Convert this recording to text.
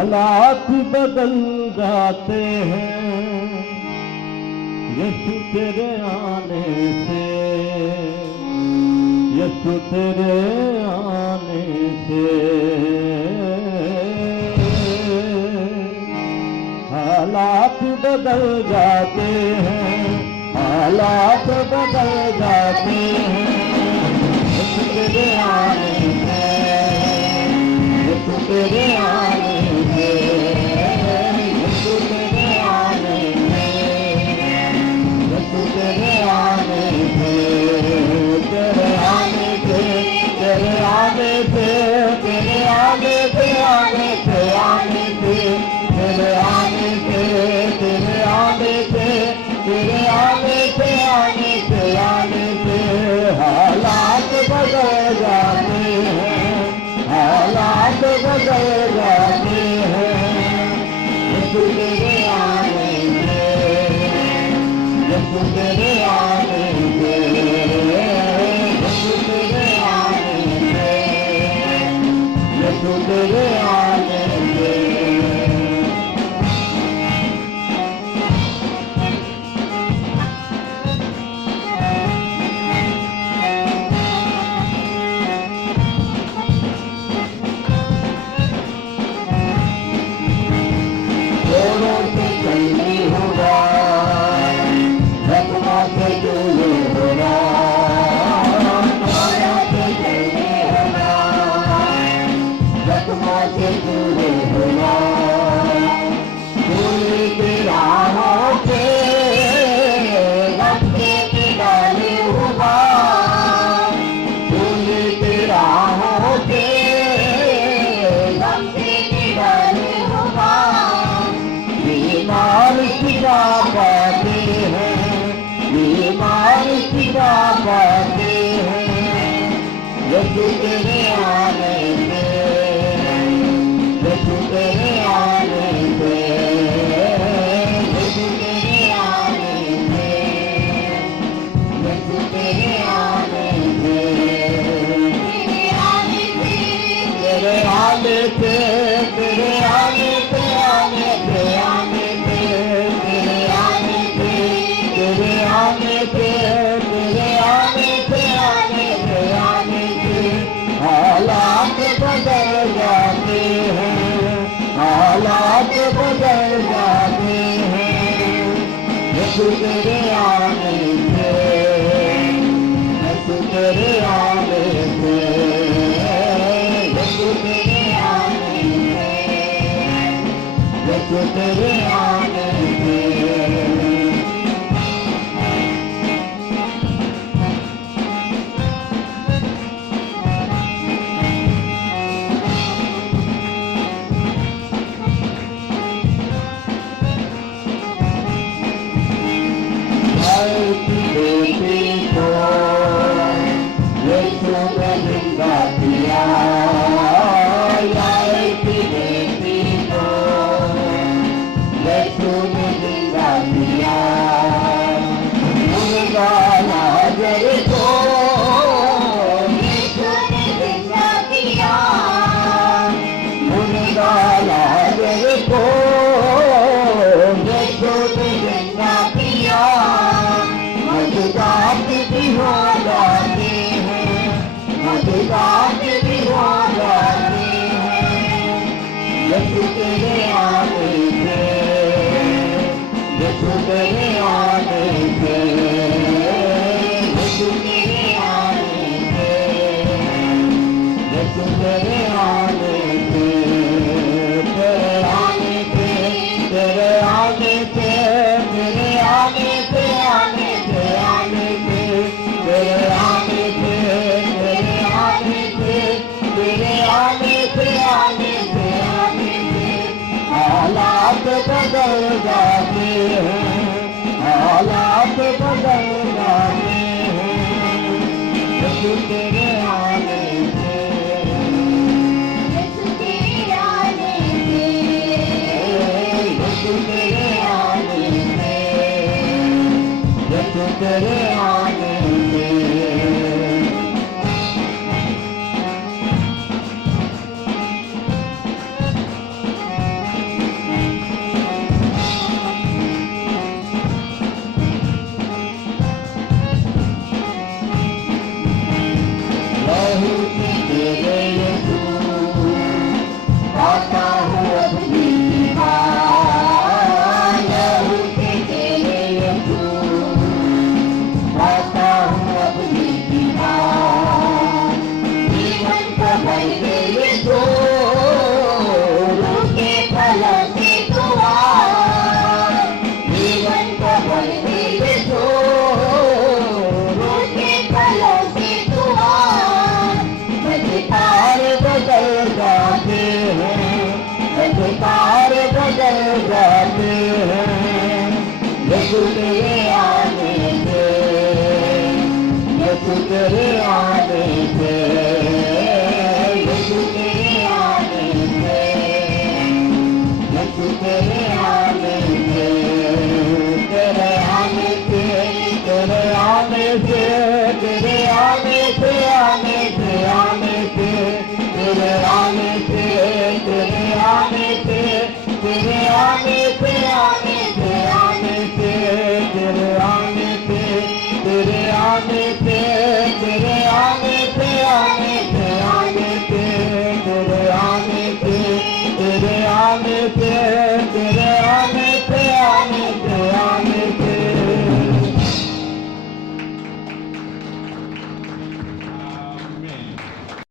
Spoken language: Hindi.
हालात बदल जाते हैं यीशु तेरे आने से, यीशु तेरे आने से। हालात बदल जाते हैं, हालात बदल जाते हैं यीशु तेरे आने से, यीशु तेरे आने से, यीशु तेरे आने से, यीशु तेरे आने से, तेरे आने से, तेरे आने से, तेरे आने से, आने से, आने से, तेरे आने से, तेरे आने से, तेरे आने से, आने से, आने से। हालात बदल जाते हैं, हालात बदल जाते हैं यीशु तेरे आने से, यीशु तेरे आने से, यीशु तेरे आने से, यीशु तेरे आने से। यीशु तेरे आने से, यीशु तेरे आने से, यीशु तेरे आने से, यीशु तेरे आने से, तेरे आने से, तेरे आने से, आने से, आने से, तेरे आने से, तेरे आने से, तेरे आने से, आने से, आने से। हालात बदल जाते हैं, हालात बदल जाते हैं यीशु तेरे आने से, यीशु तेरे आने से, यीशु तेरे आने से, यीशु तेरे आने से। यीशु तेरे आने से, यीशु तेरे आने से, यीशु तेरे आने से, यीशु तेरे आने से, तेरे आने से, तेरे आने से, तेरे आने से, आने से, आने से, तेरे आने से, तेरे आने से, तेरे आने से, आने से, आने से। हालात बदल जाते हैं, हालात बदल जाते हैं यीशु तेरे आने से, यीशु तेरे आने से, यीशु तेरे आने से, यीशु तेरे आने से। तेरे